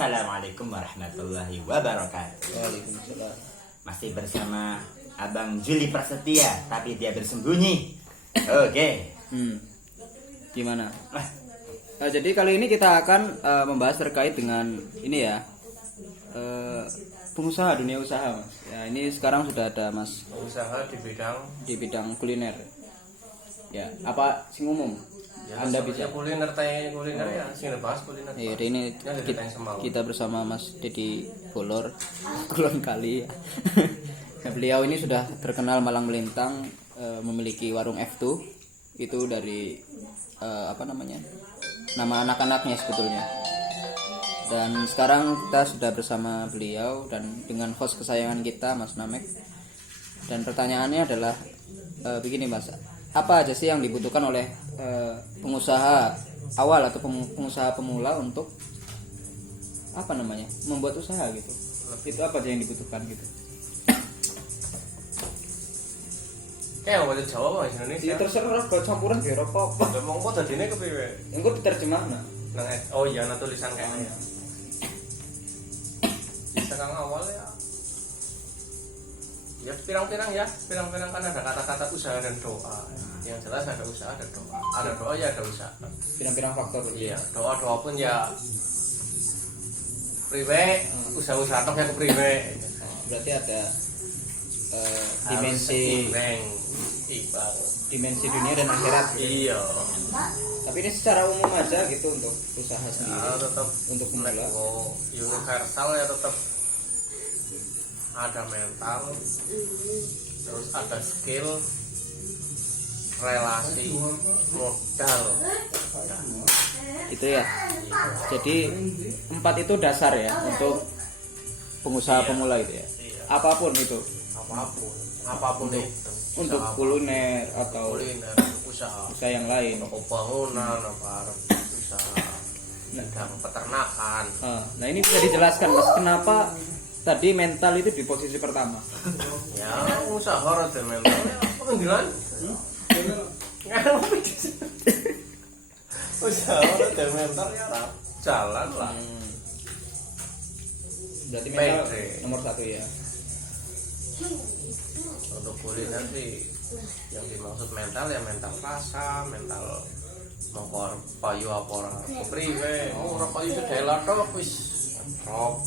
Assalamualaikum warahmatullahi wabarakatuh. Waalaikumsalam. Masih bersama Abang Juli Prasetya, tapi dia bersembunyi. Oke. Gimana? Jadi kali ini kita akan membahas terkait dengan ini ya, pengusaha dunia usaha, Mas. Ya, ini sekarang sudah ada Mas usaha di bidang kuliner. Ya, apa sing umum? ya, Anda bisa kuliner ya, sing bahas kuliner. Iya, ini kita bersama Mas Dedi Bolor, Kulon Kali. Nah, beliau ini sudah terkenal malang melintang, memiliki warung F2 itu dari nama anak-anaknya sebetulnya. Dan sekarang kita sudah bersama beliau dan dengan host kesayangan kita, Mas Namek. Dan pertanyaannya adalah begini, Mas, apa aja sih yang dibutuhkan oleh pengusaha awal atau pengusaha pemula untuk membuat usaha gitu? Itu apa aja yang dibutuhkan gitu? Kayak bahasa Jawa apa Indonesia? Ya terserah, kalau campuran biar apa? Ngomong kok dadine kepiye? Engko diterjemahna. Oh iya, nah tulisan kayaknya. Sekarang awal ya. Ya pirang-pirang kan ada kata-kata usaha dan doa. Yang jelas ada usaha dan doa. Ada doa ya ada usaha. Pirang-pirang faktor. Iya, doa pun ya priwe, usaha tok ya priwe. Berarti ada dimensi dunia dan akhirat gitu. Iya. Tapi ini secara umum aja gitu untuk usaha sendiri. Ya, tetap untuk pemula. Universal ya tetap ada mental, terus ada skill, relasi, modal. Itu ya. Jadi 4 itu dasar ya untuk pengusaha pemula itu ya. Iya. Apapun itu. Apapun itu. Untuk kuliner atau usaha yang lain. Toko bangunan, usaha bidang peternakan. Nah ini bisa dijelaskan, Mas, kenapa tadi mental itu di posisi pertama? Ya usaha rada mental ya penggilan. Usaha rada mental ya jalan lah. Berarti mental PD. nomor 1 ya. Untuk kuliner sih yang dimaksud mental ya mental rasa, mental mongkor payu apa ora kepriwe. Oh ora payu sedela tok wis drop.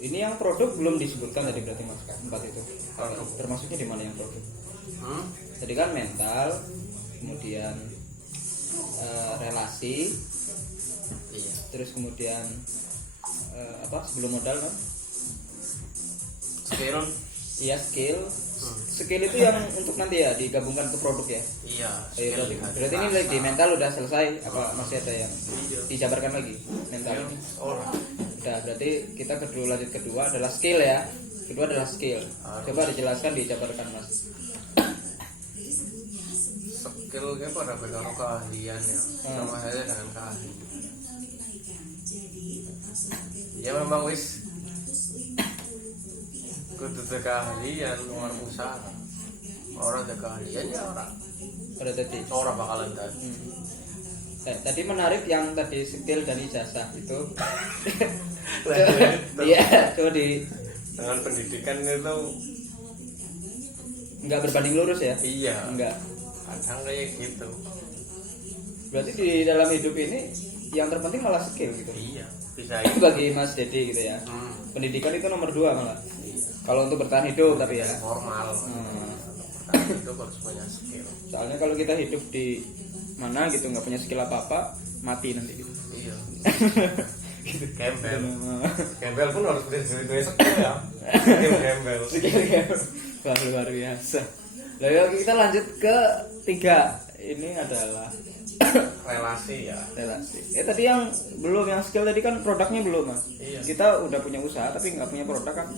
Ini yang produk belum disebutkan tadi berarti, Mas, 4 itu. Termasuknya di mana yang produk? Tadi kan mental, kemudian relasi, Iya. terus kemudian sebelum modal kan? Skill. Iya, skill. Skill itu yang untuk nanti ya digabungkan ke produk ya. Iya. Berarti ini di mental udah selesai, apa masih ada yang dijabarkan lagi mental? Udah, berarti kita lanjut kedua adalah skill ya. Kedua adalah skill. Coba dijelaskan, dijabarkan, Mas. Skill kayak pada pegang keahlian ya. Sama saja dengan keahlian. Ya memang wis kudu keahlian luar usaha. Orang ada keahlian ya orang. Pada tadi. Orang bakalan tadi. Tadi menarik yang tadi skill dan ijazah itu. Iya. Coba Dengan pendidikan itu nggak berbanding lurus ya? iya. Enggak. Kadang kayak gitu. Berarti di dalam hidup ini yang terpenting malah skill gitu. Iya. Bisa Itu bagi Mas Dedi gitu ya. Pendidikan itu nomor 2 malah. Kalau untuk bertahan hidup tapi ya. Formal. Itu harus punya skill. Soalnya kalau kita hidup di mana gitu nggak punya skill apa-apa, mati nanti gitu. Iya. Gitu. Gembel pun harus punya skill ya. Skill gembel. Wah, luar biasa. Lalu kita lanjut ke 3. Ini adalah Relasi ya. relasi. Tadi yang skill tadi kan produknya belum, Mas. Iya. Kita udah punya usaha tapi nggak punya produk kan.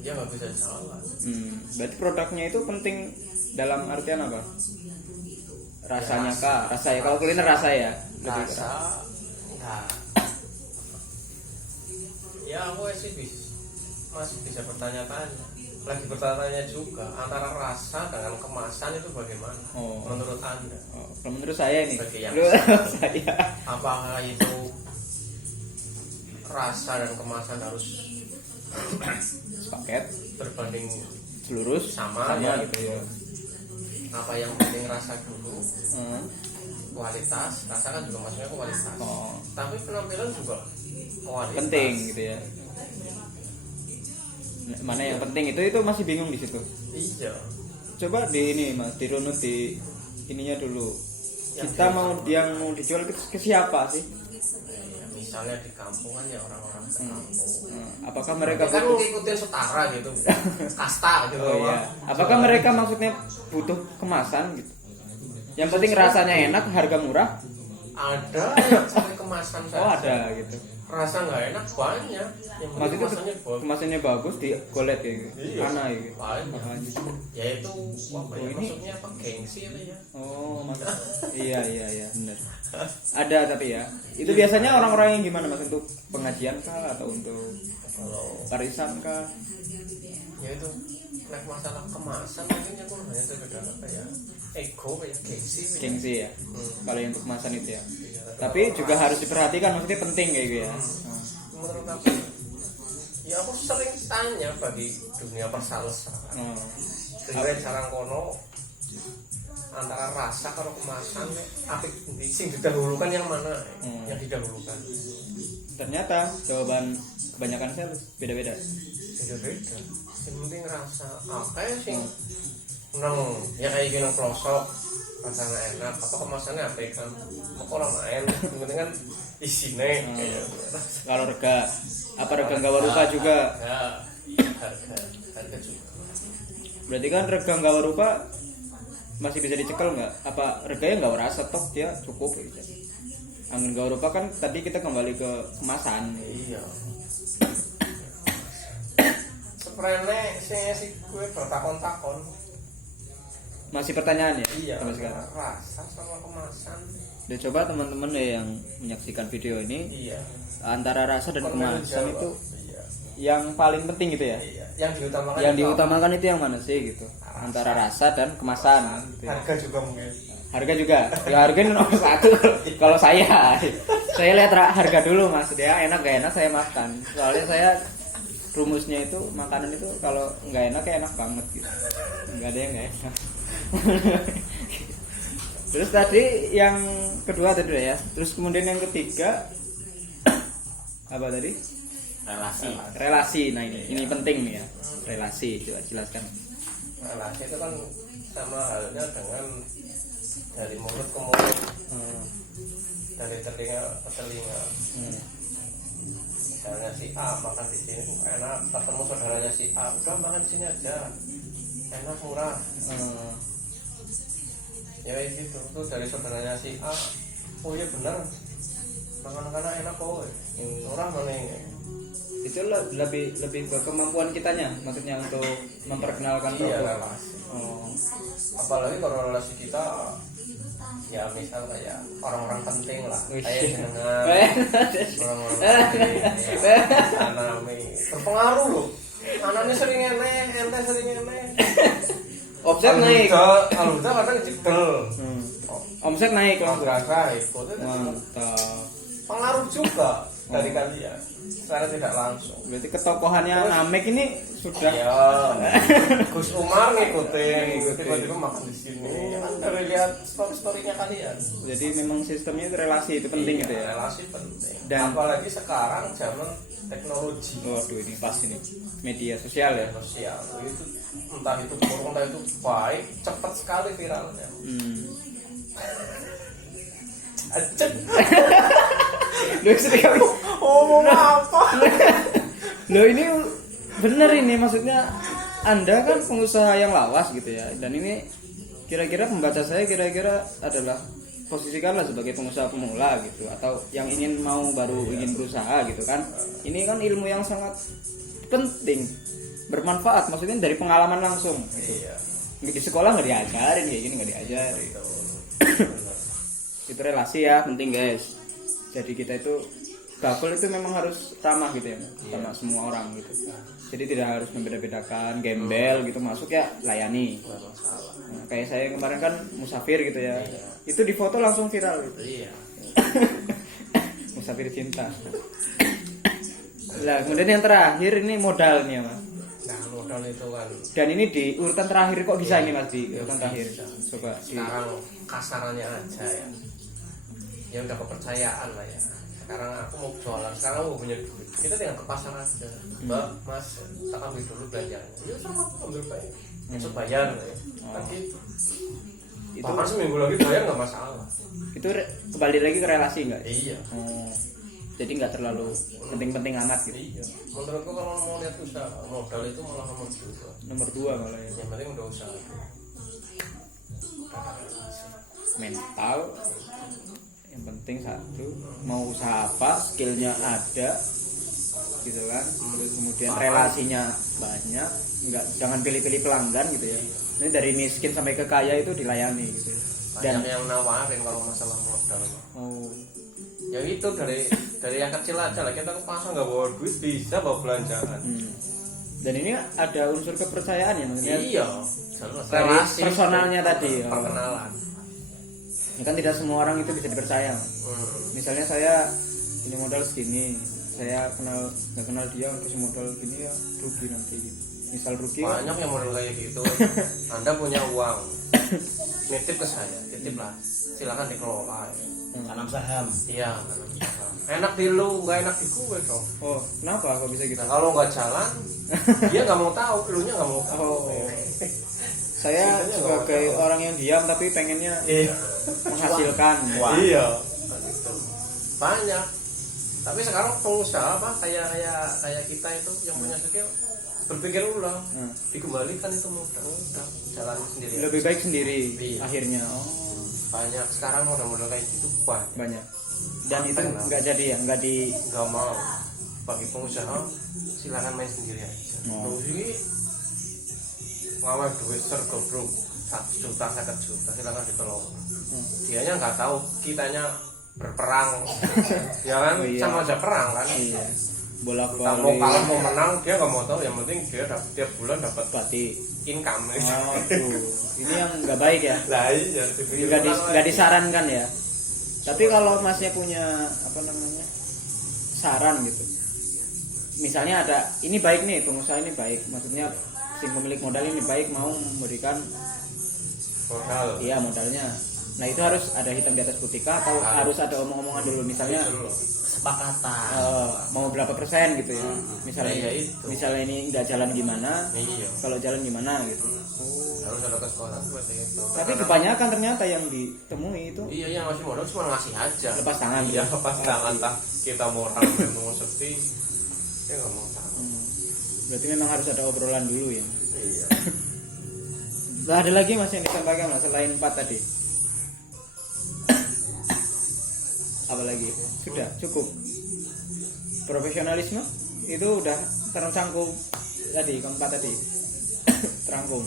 Ya nggak bisa jalan. Berarti produknya itu penting dalam artian apa? Rasanya kah? Rasa ya. Kalau kuliner rasa ya. Rasa. Ya aku sih masih bisa bertanya-tanya. lagi bertanya juga antara rasa dengan kemasan itu bagaimana menurut Anda? Kalau menurut saya ini, Bagi yang menurut saya, apakah itu rasa dan kemasan harus sepaket, berbanding lurus, sama ya gitu ya. apa yang penting rasa dulu, kualitas rasa kan juga maksudnya kualitas, tapi penampilan juga kualitas Penting gitu ya. Mana yang penting itu masih bingung di situ. iya. Coba di ini Mas, dirunut di ininya dulu. Yang Kita yang mau dijual ke siapa sih? Ya, misalnya di kampung kan ya orang-orang kampung. Apakah mereka Kan butuh ngikutin setara gitu, kasta gitu. Oh iya. Apakah mereka maksudnya butuh kemasan gitu? Yang penting rasanya enak, harga murah. Ada yang cari kemasan saja. Oh ada gitu. Rasa nggak enak banyak. Yang penting Maksudnya kemasannya bagus. kemasannya bagus di golet ya gitu. Iya. Mana gitu. Banyak. Makanya. Ya itu apa ya? Oh, ini- Maksudnya apa gengsi itu ya? Oh, iya benar. Ada tapi ya. Itu biasanya orang-orang yang gimana Mas, untuk pengajian kah atau untuk Kalau warisan kah? ya itu nek masalah kemasan mungkin ya aku hanya sekedar apa ya? Ego kayak gengsi. Gengsi ya. Kalau yang untuk kemasan itu ya. Iya. Tapi juga harus diperhatikan, maksudnya penting kayak gitu ya. Menurut aku ya aku sering tanya bagi dunia persalesan. Sebenarnya jarang kono antara rasa kalau kemasan apik endi sing didahulukan yang mana? Yang didahulukan. Ternyata jawaban kebanyakan sales beda-beda. Beda-beda. Yang penting rasa apa ya sing nang ya kayak gini pelosok rasanya enak apa kemasannya apa kan kok orang main yang penting kan isinya kayak Kalau rega, apa rega nggak warupa juga? ya harga juga. Berarti kan rega nggak warupa masih bisa dicekel nggak? Apa reganya nggak rasa toh dia cukup gitu. Angin nggak warupa kan tadi kita kembali ke kemasan. Iya. Sebenarnya si gue bertakon-takon. Masih pertanyaan ya? Iya. Sampai sekarang. Rasa sama kemasan. Dan coba teman-teman yang menyaksikan video ini, Iya. antara rasa dan kemasan itu Iya. yang paling penting gitu ya? Iya. Yang diutamakan. Yang itu diutamakan itu yang mana sih gitu? Antara rasa dan kemasan. Gitu ya. harga juga mungkin. Harga juga. Ya harga ini nomor satu. Kalau saya lihat harga dulu Mas. Dia enak gak enak saya makan. Soalnya saya rumusnya itu makanan itu kalau nggak enak ya enak banget gitu. Nggak ada yang nggak enak. Terus tadi yang kedua tadi ya. Terus kemudian yang ketiga apa tadi? Relasi. Nah ini penting nih ya. Relasi coba jelaskan. Relasi itu kan sama halnya dengan dari mulut ke mulut, dari telinga ke telinga. Misalnya si A makan di sini enak, ketemu saudaranya si A, udah makan di sini aja, enak murah. Ya gitu, tuh dari saudaranya si A, oh iya benar, makan enak kok, murah mana ini? Itu lebih ke kemampuan kitanya, maksudnya untuk memperkenalkan Iya produk. relasi. Oh. Apalagi kalau relasi kita ya misal kayak orang-orang penting lah kayak dengan orang-orang penting ya, anami berpengaruh loh anaknya sering ente sering Omset naik. alhamdulillah kadang jedel Omset naik kalau langsung. berasa itu Mantap. pengaruh juga dari kalian secara tidak langsung. Berarti ketokohannya Namek ini sudah Ya, Gus Umar ngikutin tiba-tiba makan di sini. Ya kan dari lihat story-storynya kalian. jadi memang sistemnya itu relasi itu penting gitu ya. Relasi penting. Dan- Apalagi sekarang zaman teknologi Waduh ini pas ini media sosial ya. sosial itu entah itu buruk entah itu baik cepat sekali viralnya. Acet. Loh sekali. Ngomong apa? Loh ini bener ini maksudnya Anda kan pengusaha yang lawas gitu ya. Dan ini kira-kira pembaca saya kira-kira adalah posisikanlah sebagai pengusaha pemula gitu atau yang ingin ingin berusaha gitu kan. Ini kan ilmu yang sangat penting, bermanfaat maksudnya dari pengalaman langsung gitu. Iya. Di sekolah nggak diajarin kayak gini, nggak diajarin. Itu relasi ya penting guys. Jadi kita itu bakul itu memang harus ramah gitu ya sama semua orang gitu. Jadi tidak harus membeda-bedakan, gembel gitu masuk ya layani. nggak masalah. Nah, kayak saya kemarin kan musafir gitu ya. Itu di foto langsung viral gitu. Iya. Musafir cinta. Lah kemudian yang terakhir ini modalnya Mas. Nah modal itu kan Dan ini di urutan terakhir kok bisa ini Mas di urutan terakhir. Coba di sekarang kasarannya aja ya. Ya udah kepercayaan lah ya. Sekarang aku mau jualan, sekarang aku punya duit. Kita tinggal ke pasar aja. Mbak, Mas, tak ambil dulu belanjanya. Ya sama aku ambil baik. Besok bayar lah ya. Kan gitu. itu Bahkan seminggu lagi bayar nggak masalah. itu kembali lagi ke relasi enggak? Iya. Oh. Jadi nggak terlalu penting-penting amat gitu. Iya. Menurutku kalau mau lihat usaha, modal itu malah nomor 2. Nomor 2 malah ya. Yang penting udah usaha. Mental yang penting satu, mau usaha apa skillnya ada gitu kan, terus kemudian relasinya banyak, jangan pilih-pilih pelanggan gitu ya. Ini dari miskin sampai ke kaya itu dilayani gitu. Banyak yang nawarin kalau masalah modal. Oh, Ya itu dari yang kecil aja lah, kita ke pasar nggak bawa duit bisa bawa belanjaan. dan ini ada unsur kepercayaan ya maksudnya. Iya, jelas. Dari Relasi personalnya tadi. perkenalan. Ya kan tidak semua orang itu bisa dipercaya. Misalnya saya punya modal segini, saya nggak kenal dia, kasih modal gini ya rugi nanti gitu. Misal rugi Banyak yang model kayak gitu. Anda punya uang, nitip ke saya, titip lah, silakan dikelola. Tanam saham. Iya, enak di lu, nggak enak di gue dong. Oh, kenapa kok bisa gitu? Nah, kalau nggak jalan, dia nggak mau tahu, lu nya nggak mau tahu. Oh. Saya sebagai orang yang diam tapi pengennya menghasilkan. Wah. Iya. Banyak. Tapi sekarang pengusaha apa kayak kita itu yang punya skill berpikir ulang, dikembalikan itu modal, udah jalan sendiri. Lebih baik sendiri Iya. akhirnya. Oh, Banyak sekarang model-model kayak gitu banyak. Dan itu nggak jadi ya, nggak mau. Bagi pengusaha silakan main sendiri aja. Oh. Terus ini ngawal duit sergobrok 1 juta 1 juta silakan dikelola. Dianya nggak tahu, kitanya berperang. Ya kan, Oh, iya. sama aja perang kan. Iya. Entah mau Bolak-balik kalah mau menang dia nggak mau tahu, yang penting dia dapat tiap bulan dapat berarti. income. Oh, tuh. Ini yang nggak baik ya. Lah iya, Nggak disarankan ya. Tapi kalau masnya punya apa namanya saran gitu, misalnya ada ini baik nih, pengusaha ini baik, maksudnya si pemilik modal ini baik mau memberikan modal. iya modalnya. Nah itu harus ada hitam di atas putih kah, atau harus ada omong-omongan dulu, misalnya Kesepakatan. mau berapa persen gitu ya, misalnya Nah, iya itu. misalnya ini nggak jalan gimana, Iya. kalau jalan gimana gitu. Harus ada kesepakatan seperti itu. Tapi kebanyakan ternyata yang ditemui itu Iya, yang ngasih modal cuma ngasih aja. lepas tangan. Iya, lepas tangan. Entah kita mau ramen mau sepi, dia nggak mau tahu. Berarti memang harus ada obrolan dulu ya. Iya. Nah, ada lagi mas yang disampaikan mas selain 4 tadi? Apa lagi? Sudah cukup. Profesionalisme itu udah tercangkum tadi, keempat tadi terangkum.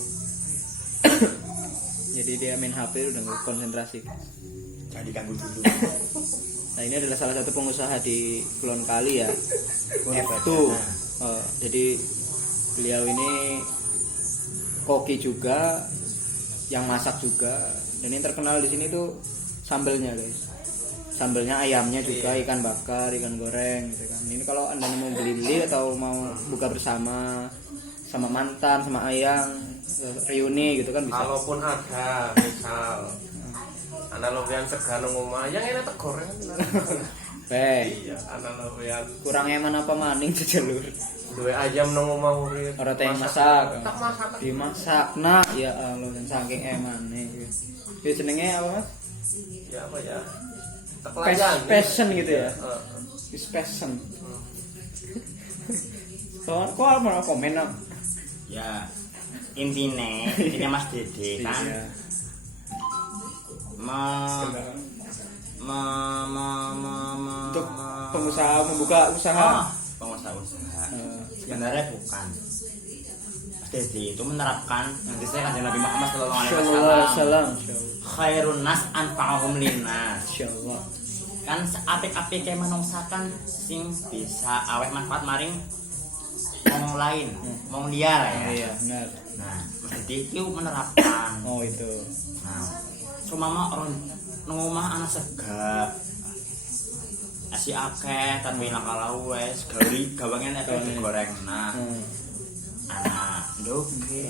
Jadi dia main HP udah nggak konsentrasi. Jangan diganggu dulu. Nah ini adalah salah satu pengusaha di Kulon Kali ya, F2. Jadi beliau ini koki juga, yang masak juga, dan yang terkenal di sini tuh sambelnya guys. Sambelnya ayamnya juga, ikan bakar, ikan goreng gitu kan. Ini kalau anda mau beli atau mau buka bersama sama mantan, sama ayang, reuni gitu kan bisa. Kalaupun ada, misal analogian segano ngomah, yang enak goreng. Iya, analogian Kurang eman apa maning jejelur. duwe ayam nang omah urip. Orang yang masak, Tak masak. dimasak, nah ya Allah dan saking emane. Itu jenenge apa mas? Ya apa ya? Tekelayan. Passion gitu ya. Heeh. Is passion. So, kok apa komen no? Ya intinya Mas Dede kan Iya. Untuk pengusaha membuka usaha. pengusaha sebenarnya bukan. Mas Dede itu menerapkan hadisnya kanjeng Nabi Muhammad sallallahu alaihi Insyaallah wasallam. salam. Khairun nas anfa'uhum linnas. Insyaallah. kan apik-apik kayak menungsa kan sing bisa awet manfaat maring wong lain, wong liya lah ya. Iya, benar. Nah, mesti itu menerapkan. Oh, itu. Nah, sumama orang ngomah anak sega. Nasi akeh tapi lakalau wes gawangen itu digoreng. Nah, anak doge,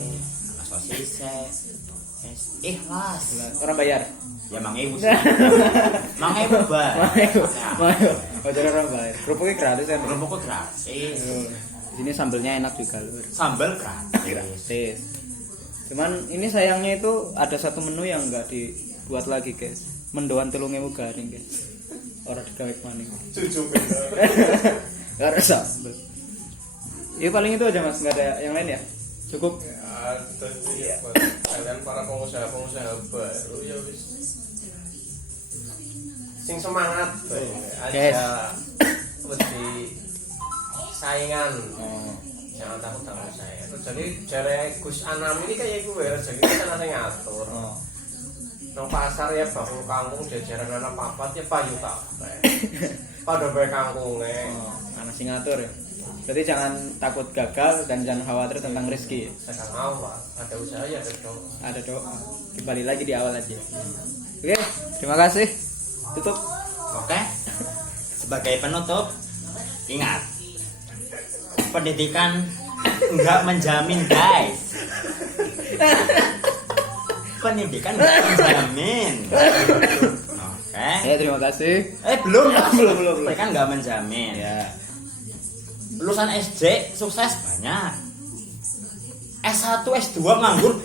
anak sosis, ikhlas. Orang bayar. Ya mangewu sih. Mangewu ba. Oh, jadi orang bayar. Kerupuknya gratis kan? Kerupuk gratis. Di sini sambelnya enak juga lur. Sambal gratis. Gratis. Cuman ini sayangnya itu ada satu menu yang enggak dibuat lagi guys. Mendoan 3.000 garing guys. Orang digawe maning. Cucu bener. Gak ada sambel. Ya paling itu aja mas, nggak ada yang lain ya? Cukup. Ya, kalian para pengusaha baru ya wis. Sing semangat aja mesti saingan. Jangan takut sama saya. Jadi jare Gus Anam ini kayak gue jadi kita nanti ngatur. Nang pasar ya bakul kangkung jajaran anak papat ya payu kabeh. Pada bae kangkunge. Anak sing ngatur ya. Berarti jangan takut gagal dan jangan khawatir tentang rezeki. Sedang awal ada usaha ya ada doa. Ada doa. Kembali lagi di awal aja. Oke, terima kasih. Tutup. Oke. Sebagai penutup, ingat. Pendidikan enggak menjamin, guys. Pendidikan enggak menjamin. Oke. Ya, terima kasih. Belum. Belum. Pendidikan enggak menjamin. Ya. Lulusan SD sukses banyak. S1, S2 nganggur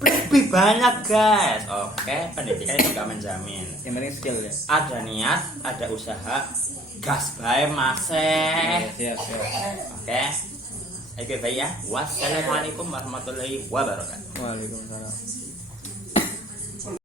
lebih banyak, guys. Oke, pendidikan itu enggak menjamin. Yang penting skill ya. Ada niat, ada usaha, gas bae masih. Siap. Oke. Oke, baik ya. Wassalamualaikum warahmatullahi wabarakatuh. Waalaikumsalam.